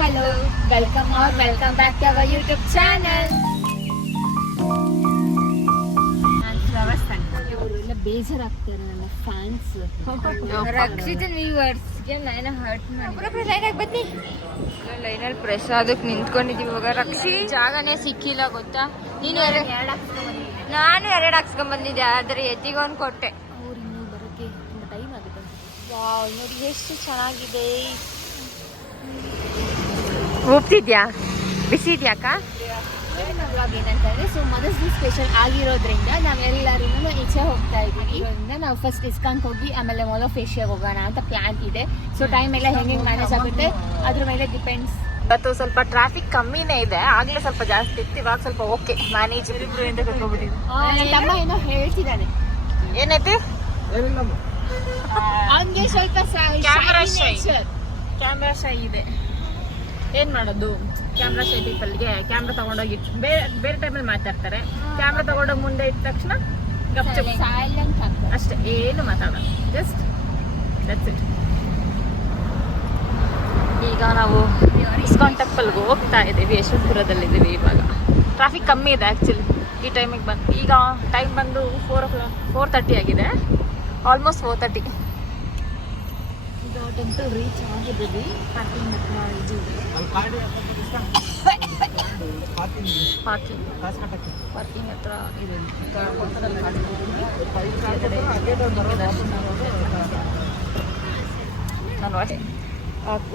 hello. Welcome back to our YouTube channel. ನಾನು flowers ತಂದೆ. ಅವರೆಲ್ಲ ಬೇಜಾರಾಗ್ತಾರೆ ನನ್ನ ಫ್ಯಾನ್ಸ್. ರಕ್ಷಿತನ್ ವ್ಯೂವರ್ಸ್ಗೆ ನಾನು ಹರ್ಟ್ ಮಾಡಿ. ಲೈನಾಗಿ ಬನ್ನಿ. ಲೈನಲ್ಲಿ ಪ್ರಸಾದಕ್ಕೆ ನಿಂತ್ಕೊಂಡಿದ್ದೀವಿ ಇವಾಗ. ರಕ್ಷಿ ಜಾಗನೇ ಸಿಕ್ಕಿಲ್ಲ ಗೊತ್ತಾ? ನೀನು ನಾನು 2 ಹಾಕ್ಸ್ಕೊಂಡ್ ಬಂದಿದ್ದೆ, ಆದರೆ ಎತ್ತಿಗೊಂದು ಕೊಟ್ಟೆ. ಅವ್ರು ಇನ್ನೂ ಬರೋಕ್ಕೆ ತುಂಬ ಟೈಮ್ ಆಗುತ್ತೆ. ವಾವ್, ನೋಡಿ ಎಷ್ಟು ಚೆನ್ನಾಗಿದೆ. ಒಪ್ತಿದ್ಯಾ? ಬಿಸಿ ಇದೆಯಾಕ? ವ್ಲಾಗ್ ಏನಂತಂದ್ರೆ, ಸೊ ಮದರ್ಸ್ ಡೇ ಸ್ಪೆಷಲ್ ಆಗಿರೋದ್ರಿಂದ ನಾವೆಲ್ಲರೂ ಈಚೆ ಹೋಗ್ತಾ ಇದ್ದೀವಿ. ನಾವು ಫಸ್ಟ್ ಇಸ್ಕಾನ್ಗೆ ಹೋಗಿ ಆಮೇಲೆ ಮೊದಲು ಫೇಶಿಯಾಗಿ ಹೋಗೋಣ ಅಂತ ಪ್ಲಾನ್ ಇದೆ. ಸೊ ಟೈಮ್ ಎಲ್ಲ ಹೆಂಗೆ ಮ್ಯಾನೇಜ್ ಆಗುತ್ತೆ ಅದ್ರ ಮೇಲೆ ಡಿಪೆಂಡ್ಸ್. ಇವತ್ತು ಸ್ವಲ್ಪ ಟ್ರಾಫಿಕ್ ಕಮ್ಮಿನೇ ಇದೆ, ಆಗ್ಲೇ ಸ್ವಲ್ಪ ಜಾಸ್ತಿ ಇತ್ತು, ಇವಾಗ ಸ್ವಲ್ಪ ಓಕೆ ಮ್ಯಾನೇಜ್. ನನ್ನ ತಮ್ಮ ಏನೋ ಹೇಳ್ತಿದ್ದಾನೆ. ಏನೈತಿ? ಅವನಿಗೆ ಸ್ವಲ್ಪ ಕ್ಯಾಮ್ರಾ ಶೈ ಇದೆ. ಏನ್ ಮಾಡೋದು, ಕ್ಯಾಮ್ರಾ ಶೈ ಪೀಪಲ್ಗೆ ಕ್ಯಾಮ್ರಾ ತಗೊಂಡೋಗಿ ಬೇರೆ ಟೈಮಲ್ಲಿ ಮಾತಾಡ್ತಾರೆ. ಕ್ಯಾಮ್ರಾ ತಗೊಂಡೋಗಿ ಮುಂದೆ ಇದ್ದ ತಕ್ಷಣ ಗಪ್ಚುಪ್ ಅಷ್ಟೇ, ಏನು ಮಾತಾಡೋದು, ಜಸ್ಟ್ ದಟ್ಸ್ ಇಟ್. ಈಗ ನಾವು ಇಸ್ಕಾನ್ ಟೆಂಪಲ್ಗೆ ಹೋಗ್ತಾ ಇದ್ದೀವಿ. ಯಶವಂತಪುರದಲ್ಲಿದ್ದೀವಿ. ಇವಾಗ ಟ್ರಾಫಿಕ್ ಕಮ್ಮಿ ಇದೆ ಆ್ಯಕ್ಚುಲಿ ಈ ಟೈಮಿಗೆ ಬಂದು. ಈಗ ಟೈಮ್ ಬಂದು 4:30 ಆಗಿದೆ, ಆಲ್ಮೋಸ್ಟ್ 4:30. ಈಗ ಟೆಂಪಲ್ ರೀಚ್ ಆಗಿದ್ದೀವಿ. ಪಾರ್ಕಿಂಗ್ ಹತ್ರ ಇದು ಪಾರ್ಕಿಂಗ್ ಹತ್ರ ಇದೆ. ನಾನು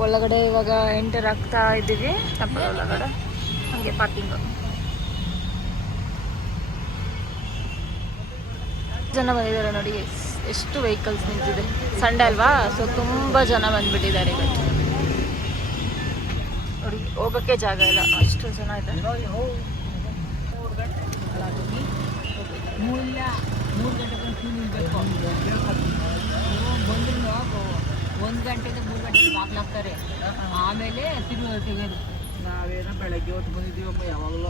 ಒಳಗಡೆ ಇವಾಗ ಎಂಟರ್ ಆಗ್ತಾ ಇದ್ದೀವಿ ಟೆಂಪಲ್ ಒಳಗಡೆ. ಹಾಗೆ ಪಾರ್ಕಿಂಗ್ ಜನ ಬಂದಿದ್ದಾರೆ ನೋಡಿ, ಎಷ್ಟು ವೆಹಿಕಲ್ಸ್ ನಿಂತಿದೆ. ಸಂಡೇ ಅಲ್ವಾ, ಸೊ ತುಂಬ ಜನ ಬಂದ್ಬಿಟ್ಟಿದ್ದಾರೆ ಇವತ್ತು. ನೋಡಿ ಹೋಗೋಕ್ಕೆ ಜಾಗ ಇಲ್ಲ, ಅಷ್ಟು ಜನ ಇದೆ. 3 ಗಂಟೆಗೆ ನಿಲ್ಬೇಕು. ಒಂದು ಗಂಟೆಗೆ 3 ಗಂಟೆಗೆ ಬಾಗ್ಲಾಗ್ತಾರೆ. ಆಮೇಲೆ ತೆಗೆದು ನಾವೇನೋ ಬೆಳಗ್ಗೆ ಹೊತ್ತು ಬಂದಿದ್ದೀವಮ್ಮ. ಯಾವಾಗಲೂ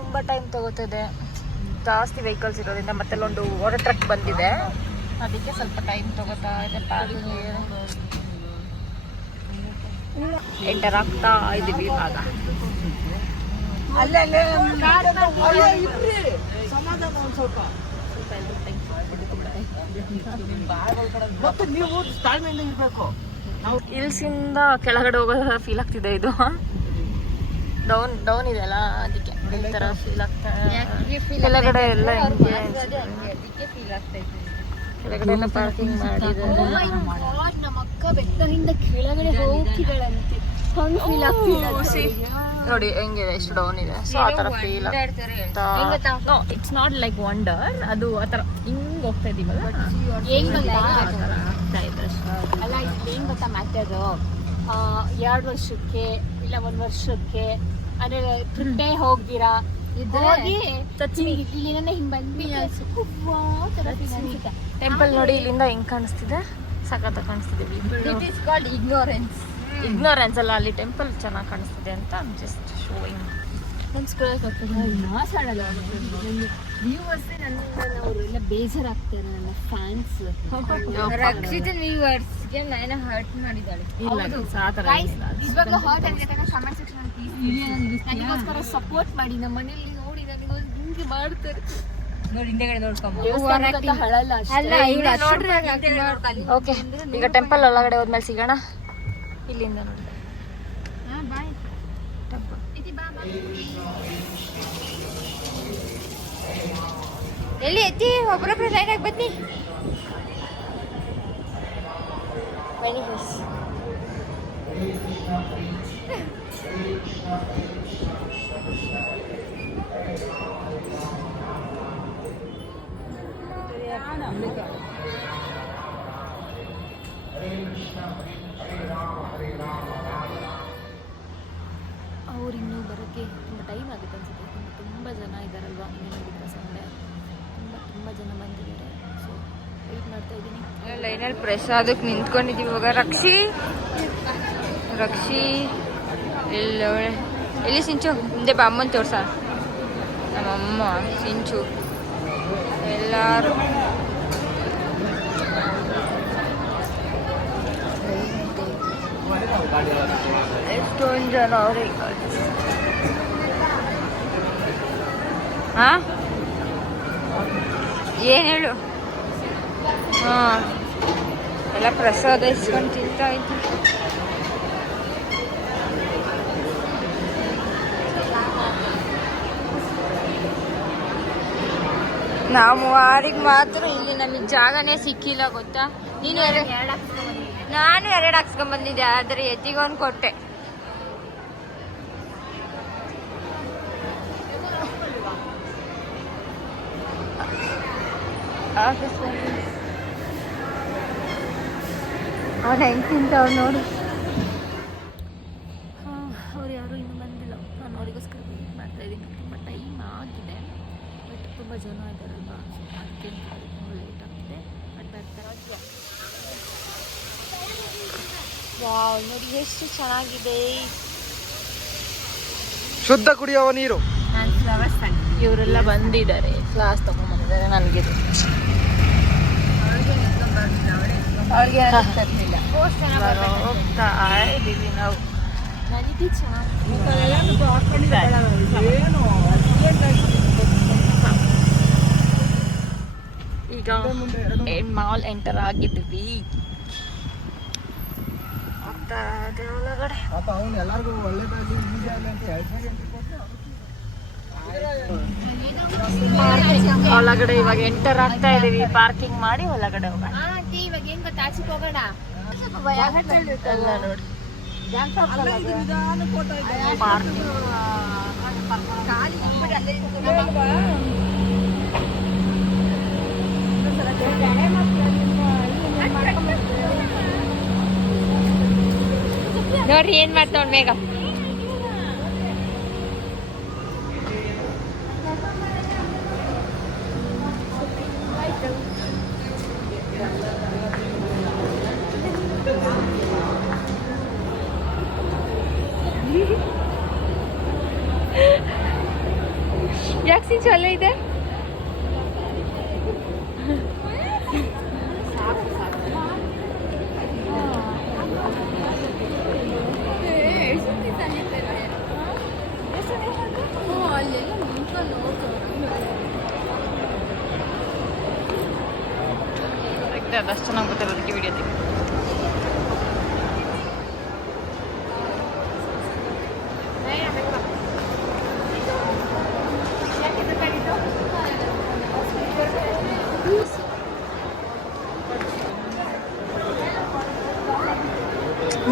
ತುಂಬ ಟೈಮ್ ತಗೋತದೆ, ಜಾಸ್ತಿ ವೆಹಿಕಲ್ಸ್ ಇರೋದ್ರಿಂದ. ಮತ್ತೆ ಒಂದು ವಾಟರ್ ಟ್ರಕ್ ಬಂದಿದೆ, ಅದಕ್ಕೆ ಸ್ವಲ್ಪ ಟೈಮ್ ತಗೋತಾ ಇದೆ. ಎಂಟರ್ ಆಗ್ತಾ ಇದ್ದೀವಿ ಇವಾಗ. ಹಿಲ್ಸಿಂದ ಕೆಳಗಡೆ ಹೋಗೋ ಫೀಲ್ ಆಗ್ತಿದೆ. ಇದು ಡೌನ್ ಇದೆ ಅಲ್ಲ, ಅದಕ್ಕೆ ಈ ಥರ ಫೀಲ್ ಆಗ್ತಾ. ಕೆಳಗಡೆ ಎಲ್ಲ ಕೆಳಗಡೆ ಎಲ್ಲ ಪಾರ್ಕಿಂಗ್ ಮಾಡಿದ್ದಾರೆ. ನಮ್ಮ ಅಕ್ಕ ಬೆಟ್ಟದಿಂದ ಕೆಳಗಡೆ ಹೋಗ್ತಿದ್ದಾಳಂತೆ, ಹಂಗೆ ಫೀಲ್ ಆಗ್ತಿದೆ ನೋಡಿ ಹೆಂಗಿದೆ, ಎಷ್ಟು ಡೌನ್ ಇದೆ. ಸೊ ಆ ಥರ ಫೀಲ್ ಆಗ್ತಾ. No, it's not like wonder, ಅದು ಆ ಥರ ಹಿಂಗೆ ಹೋಗ್ತಾ ಇದೀವಲ್ಲ, ಹೆಂಗ್ ಆಗ್ತಾ ಇದೆ ಅಲ್ಲ. ಏನು ಗೊತ್ತಾ ಮ್ಯಾಟರು, 2 ವರ್ಷಕ್ಕೆ ಇಲ್ಲ 1 ವರ್ಷಕ್ಕೆ ಅಂದ್ರೆ ಟ್ರಿಪ್ಪೇ ಹೋಗ್ದಿರಾ ಟೆಂಪಲ್ ನೋಡಿ ಇಲ್ಲಿಂದ ಹೆಂಗ್ ಕಾಣಿಸ್ತಿದೆ, ಸಖತ್ ಕಾಣಿಸ್ತಿದೆ. ಇಟ್ ಈಸ್ ಕಾಲ್ಡ್ ಇಗ್ನೋರೆನ್ಸ್ ಅಲ್ಲ, ಅಲ್ಲಿ ಟೆಂಪಲ್ ಚೆನ್ನಾಗಿ ಕಾಣಿಸ್ತಿದೆ ಅಂತ ಜಸ್ಟ್ ಶೋಯಿಂಗ್. ಮಾತಾಡಲ್ಲ ವ್ಯೂವರ್ಸೇ ಅವರೆಲ್ಲ ಬೇಜಾರಾಗ್ತಾರೆ ನನ್ನ ಫ್ಯಾನ್ಸ್. ರಕ್ಷಿತನ್ ವ್ಯೂವರ್ಸ್ಗೆ ನಾನು ಹರ್ಟ್ ಮಾಡಿದ್ದಾಳೆ. ಇವಾಗಲೂ ಹರ್ಟ್ ಆಗಿದೆ, ಕಮೆಂಟ್ ಸೆಕ್ಷನ್ ನನಗೋಸ್ಕರ ಸಪೋರ್ಟ್ ಮಾಡಿ. ನಮ್ಮ ಮನೇಲಿ ನೋಡಿ ನನಗೋಸ್ಕರ ಹಿಂಗೆ ಮಾಡ್ತಾರೆ ನೋಡಿ, ಹಿಂದೆಗಡೆ ನೋಡ್ಕೊಂಬ. ಓಕೆ, ಈಗ ಟೆಂಪಲ್ ಒಳಗಡೆ ಹೋದ್ಮೇಲೆ ಸಿಗೋಣ. ಇಲ್ಲಿಂದ ನೋಡಿ ಟೆಂಪಲ್. ಎಲ್ಲಿ ಎತ್ತಿ ಒಬ್ಬರೊಬ್ರು ಲೈನಾಗಿ ಬನ್ನಿ. ಮೆನಿ ಫೇಸ್ ಅವ್ರು ಇನ್ನೂ ಬರೋಕ್ಕೆ ತುಂಬ ಟೈಮ್ ಆಗುತ್ತೆ ಅನ್ಸುತ್ತೆ. ತುಂಬ ಜನ ಇದ್ದಾರಲ್ವಾ, ಇನ್ನೇನಾಗಿದ್ರೆ ಸಂಡೆ ತುಂಬ ಜನ ಬಂದಿದ್ದಾರೆ. ಸೊ ವೆಯ್ಟ್ ಮಾಡ್ತಾ ಇದ್ದೀನಿ. ಲೈನಲ್ಲಿ ಪ್ರಸಾದಕ್ಕೆ ನಿಂತ್ಕೊಂಡಿದ್ದೀವಿ ಇವಾಗ. ರಕ್ಷಿ ಎಲ್ಲಿ ಸಿಂಚು ಹಿಂದೆ ಬಾ, ಅಮ್ಮನ ತೋರ್ಸ. ನಮ್ಮಮ್ಮ ಸಿಂಚು ಎಲ್ಲರೂ ಎಷ್ಟೊಂದು ಜನ ಅವ್ರೆ ಹಾ ಏನು ಹೇಳು ಹಾಂ ಎಲ್ಲ ಪ್ರಸಾದ ಇಸ್ಕೊಂಡು ತಿಂತಾ ಇದ್ವಿ. ನಾವು ವಾರಿಗೆ ಮಾತ್ರ ಇಲ್ಲಿ ನಮಗೆ ಜಾಗನೇ ಸಿಕ್ಕಿಲ್ಲ ಗೊತ್ತಾ. ನೀನು ನಾನು 2 ಹಾಕ್ಸ್ಕೊಂಡ್ಬಂದಿದ್ದೆ, ಆದರೆ ಎತ್ತಿಗೊಂದು ಕೊಟ್ಟೆ. ಅವ್ನು ಹೆಂಗೆ ತಿಂತವ್ ನೋಡು. ಅವ್ರು ಯಾರು ಇನ್ನೂ ಬಂದಿಲ್ಲ, ನಾನು ಅವರಿಗೋಸ್ಕರ ವೇಟ್ ಮಾಡ್ತಾ ಇದ್ದೀನಿ. ತುಂಬ ಟೈಮ್ ಆಗಿದೆ, ಬಟ್ ತುಂಬ ಜನ ಇದ್ದಾರಲ್ವಾ, ಅದಕ್ಕೆ ಲೇಟ್ ಆಗ್ತಿದೆ. ಬಟ್ ಬರ್ತಾರೆ. ವಾವ್, ನೋಡಿ ಎಷ್ಟು ಚೆನ್ನಾಗಿದೆ. ಶುದ್ಧ ಕುಡಿಯುವ ನೀರು. ನಾನು ಫ್ಲವರ್ಸ್ ಇವರೆಲ್ಲ ಬಂದಿದ್ದಾರೆ, ಫ್ಲವರ್ಸ್ ತಗೊಂಡ್ಬಂದಿದ್ದಾರೆ. ನನಗೆ ಅವ್ರಿಗೆ ಹೋಗ್ತಾ ಇದ್ದೀವಿ ನಾವು. ನನಗೆ ಈಗ ಮಾಲ್ ಎಂಟರ್ ಆಗಿದ್ವಿ. ಒಳಗಡೆ ಒಳಗಡೆ ಇವಾಗ ಎಂಟರ್ ಆಗ್ತಾ ಇದೀವಿ. ಪಾರ್ಕಿಂಗ್ ಮಾಡಿ ಒಳಗಡೆ ಹೋಗೋಣ. ಇವಾಗ ಏನ್ ಗೊತ್ತಾ, ಆಚೆಗೆ ಹೋಗೋಣ. ಎಲ್ಲ ನೋಡಿ ನೋಡ್ರಿ ಏನ್ ಮಾಡ್ತಾವ್ ಮೇಘ. ಯಾಕೆ ಚಲೋ ಇದೆ. ಅದಷ್ಟು ಚೆನ್ನಾಗಿ ಗೊತ್ತಿರೋದಕ್ಕೆ ವಿಡಿಯೋ ತೆಗಿ.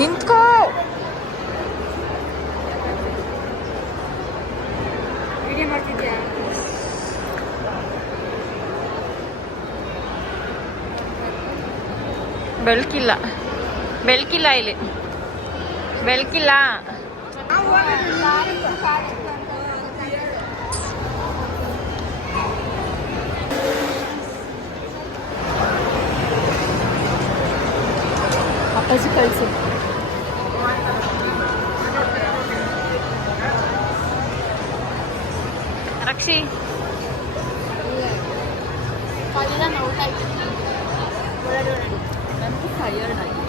ನಿಂತ್ಕೋ. ವಿಡಿಯೋ ಮಾಡ್ತಿದ್ಯಾ? ಬೆಳಕಿಲ್ಲ, ಬೆಳಕಿಲ್ಲ ಇಲ್ಲಿ, ಬೆಳಕಿಲ್ಲ. ಅಪ್ಪಾಜಿ ಕಳಿಸು. ರಕ್ಷಿ ನನಗೂ ಟಯರ್ಡ್ ಆಗಿದೆ.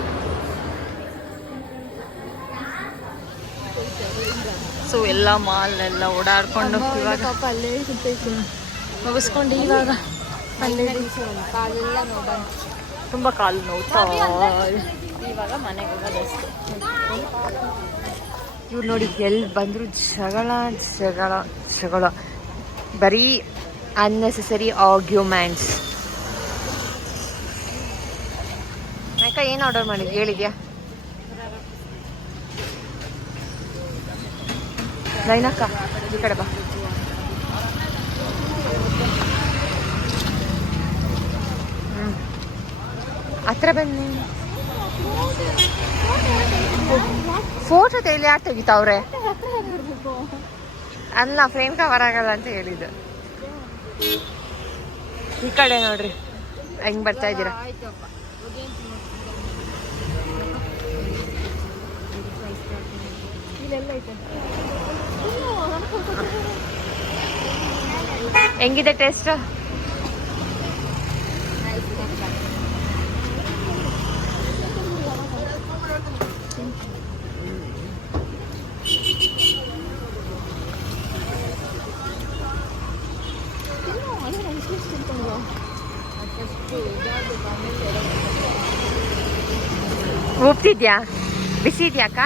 ಸೊ ಎಲ್ಲ ಮಾಲ್ ಎಲ್ಲ ಓಡಾಡ್ಕೊಂಡು ಇವಾಗ ಮುಗಿಸ್ಕೊಂಡು ಇವಾಗ ಅಲ್ಲಿ ಕಾಲೆಲ್ಲ ನೋಡೋಣ. ತುಂಬ ಕಾಲು ನೋಡ್ತಾ ಇವಾಗ ಮನೆಗೆ ಹೋಗೋದಷ್ಟೇ. ಇವ್ರು ನೋಡಿ ಎಲ್ಲಿ ಬಂದರೂ ಜಗಳ ಜಗಳ ಜಗಳ, ಬರೀ ಅನ್ನೆಸೆಸರಿ ಆರ್ಗ್ಯುಮೆಂಟ್ಸ್. ಅಕ್ಕ ಏನು ಆರ್ಡರ್ ಮಾಡಿದ್ವಿ ಹೇಳಿದ್ಯಾ? ನೈನಕ್ಕ ಈ ಕಡೆ ಬಾ. ಹತ್ರ ಬನ್ನಿ. ಫೋಟೋ ತೆಗಿಲಿ ಯಾರು ತೆಗಿತಾವ್ರೆ? ಅಲ್ಲ, ಫ್ರೇಮ್ ಕವರ್ ಆಗಲ್ಲ ಅಂತ ಹೇಳಿದ್ದು. ಈ ಕಡೆ ನೋಡ್ರಿ ಹೆಂಗ್ ಬರ್ತಾ ಇದ್ದೀರಾ. ಹೆಂಗಿದೆ ಟೇಸ್ಟ್? ಇದೆಯಾ? ಬಿಸಿ ಇದೆಯಾ ಅಕ್ಕ?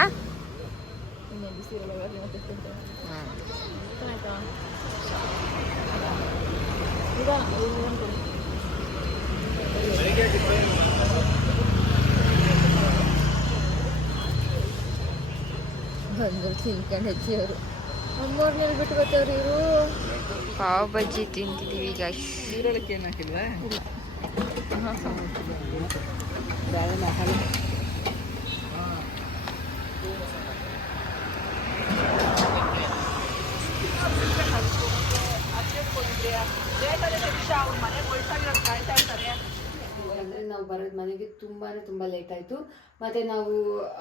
ಬಂದರು ತಿನ್ಕೊಂಡು ಹೆಚ್ಚಿಯವರು. ನಮ್ಮೂರ್ನಲ್ಲಿ ಬಿಟ್ಟು ಬರ್ತವ್ರು ಇವರು. ಪಾವ್ ಬಜ್ಜಿ ತಿಂತಿದ್ದೀವಿ ಗೈಸ್. ನೀರೊಳಕ್ಕೆ ಏನು ಹಾಕಿಲ್ವಾ? ಇಲ್ಲ. ಅಂದರೆ ನಾವು ಬರೋದು ಮನೆಗೆ ತುಂಬ ಲೇಟ್ ಆಯಿತು. ಮತ್ತು ನಾವು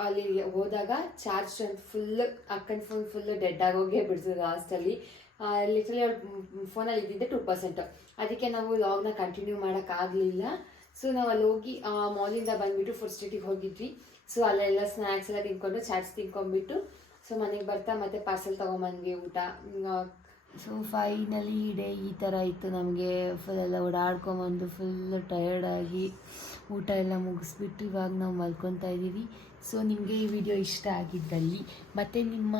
ಅಲ್ಲಿ ಹೋದಾಗ ಚಾರ್ಜ್ ಫುಲ್ ಅಕ್ಕನ ಫೋನ್ ಡೆಡ್ ಆಗೋಗೇ ಬಿಡ್ತದೆ ಲಾಸ್ಟಲ್ಲಿ. ಲಿಟ್ರಲಿ ಅವ್ಳು ಫೋನಲ್ಲಿ ಇದ್ದಿದ್ದೆ 2%. ಅದಕ್ಕೆ ನಾವು ಲಾಗ್ನ ಕಂಟಿನ್ಯೂ ಮಾಡೋಕ್ಕಾಗಲಿಲ್ಲ. ಸೊ ನಾವು ಅಲ್ಲಿ ಹೋಗಿ ಮಾಲಿಂದ ಬಂದುಬಿಟ್ಟು ಫುಡ್ ಸ್ಟ್ರೀಟಿಗೆ ಹೋಗಿದ್ವಿ. ಸೊ ಅಲ್ಲೆಲ್ಲ ಸ್ನ್ಯಾಕ್ಸ್ ಎಲ್ಲ ತಿನ್ಕೊಂಡು ಚಾಟ್ಸ್ ತಿನ್ಕೊಂಡ್ಬಿಟ್ಟು ಸೊ ಮನೆಗೆ ಬರ್ತಾ ಮತ್ತೆ ಪಾರ್ಸೆಲ್ ತೊಗೊಂಬಂದ್ವಿ ಊಟ. ಸೊ ಫೈನಲಿ ಡೇ ಈ ಥರ ಇತ್ತು. ನಮಗೆ ಫುಲ್ಲೆಲ್ಲ ಓಡಾಡ್ಕೊಂಬಂದು ಫುಲ್ ಟಯರ್ಡಾಗಿ ಊಟ ಎಲ್ಲ ಮುಗಿಸ್ಬಿಟ್ಟು ಇವಾಗ ನಾವು ಮಲ್ಕೊತಾ ಇದ್ದೀವಿ. ಸೊ ನಿಮಗೆ ಈ ವಿಡಿಯೋ ಇಷ್ಟ ಆಗಿದ್ದಲ್ಲಿ ಮತ್ತು ನಿಮ್ಮ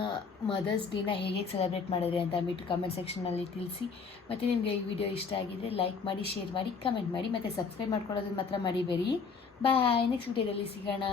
ಮದರ್ಸ್ ಡೇನ ಹೇಗೆ ಸೆಲೆಬ್ರೇಟ್ ಮಾಡಿದ್ರಿ ಅಂತ ಅಂದ್ಬಿಟ್ಟು ಕಮೆಂಟ್ ಸೆಕ್ಷನಲ್ಲಿ ತಿಳಿಸಿ. ಮತ್ತು ನಿಮಗೆ ಈ ವಿಡಿಯೋ ಇಷ್ಟ ಆಗಿದ್ದರೆ ಲೈಕ್ ಮಾಡಿ, ಶೇರ್ ಮಾಡಿ, ಕಮೆಂಟ್ ಮಾಡಿ, ಮತ್ತು ಸಬ್ಸ್ಕ್ರೈಬ್ ಮಾಡ್ಕೊಳ್ಳೋದನ್ನು ಮಾತ್ರ ಮರಿಬೇಡಿ. ಬಾಯ್, ನೆಕ್ಸ್ಟ್ ವಿಡಿಯೋದಲ್ಲಿ ಸಿಗೋಣ.